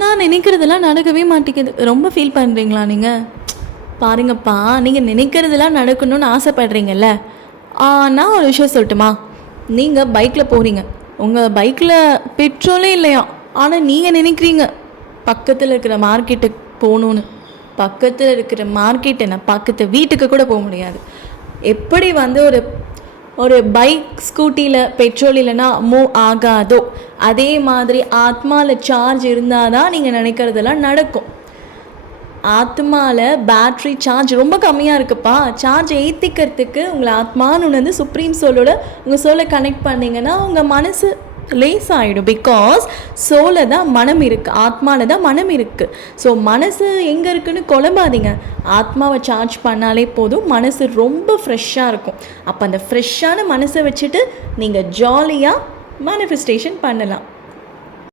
நான் நினைக்கிறதெல்லாம் நடக்கவே மாட்டேங்குது. ரொம்ப ஃபீல் பண்ணுறீங்களா நீங்கள்? பாருங்கப்பா, நீங்கள் நினைக்கிறதெல்லாம் நடக்கணும்னு ஆசைப்படுறீங்கல்ல. நான் ஒரு விஷயம் சொல்லட்டுமா? நீங்கள் பைக்கில் போகிறீங்க, உங்கள் பைக்கில் பெட்ரோலே இல்லையா, ஆனால் நீங்கள் நினைக்கிறீங்க பக்கத்தில் இருக்கிற மார்க்கெட்டுக்கு போகணுன்னு. பக்கத்தில் இருக்கிற மார்க்கெட் என்ன, பக்கத்து வீட்டுக்கு கூட போக முடியாது. எப்படி வந்து ஒரு ஒரு பைக் ஸ்கூட்டியில் பெட்ரோல் இல்லைன்னா மூவ் ஆகாதோ, அதே மாதிரி ஆத்மாவில் சார்ஜ் இருந்தால் தான் நீங்கள் நினைக்கிறதெல்லாம் நடக்கும். ஆத்மாவில் பேட்ரி சார்ஜ் ரொம்ப கம்மியாக இருக்குப்பா. சார்ஜ் ஏற்றிக்கிறதுக்கு உங்களை ஆத்மான்னு உணர்ந்து சுப்ரீம் சோலோட உங்கள் சோலை கனெக்ட் பண்ணிங்கன்னா உங்கள் மனசு லேஸ் ஆகிடும். பிகாஸ் சோலில் தான் மனம் இருக்குது, ஆத்மாவில் தான் மனம் இருக்குது. ஸோ மனசு எங்கே இருக்குன்னு குழம்பாதீங்க. ஆத்மாவை சார்ஜ் பண்ணாலே போதும், மனசு ரொம்ப ஃப்ரெஷ்ஷாக இருக்கும். அப்போ அந்த ஃப்ரெஷ்ஷான மனசை வச்சுட்டு நீங்கள் ஜாலியாக மேனிஃபெஸ்டேஷன் பண்ணலாம்.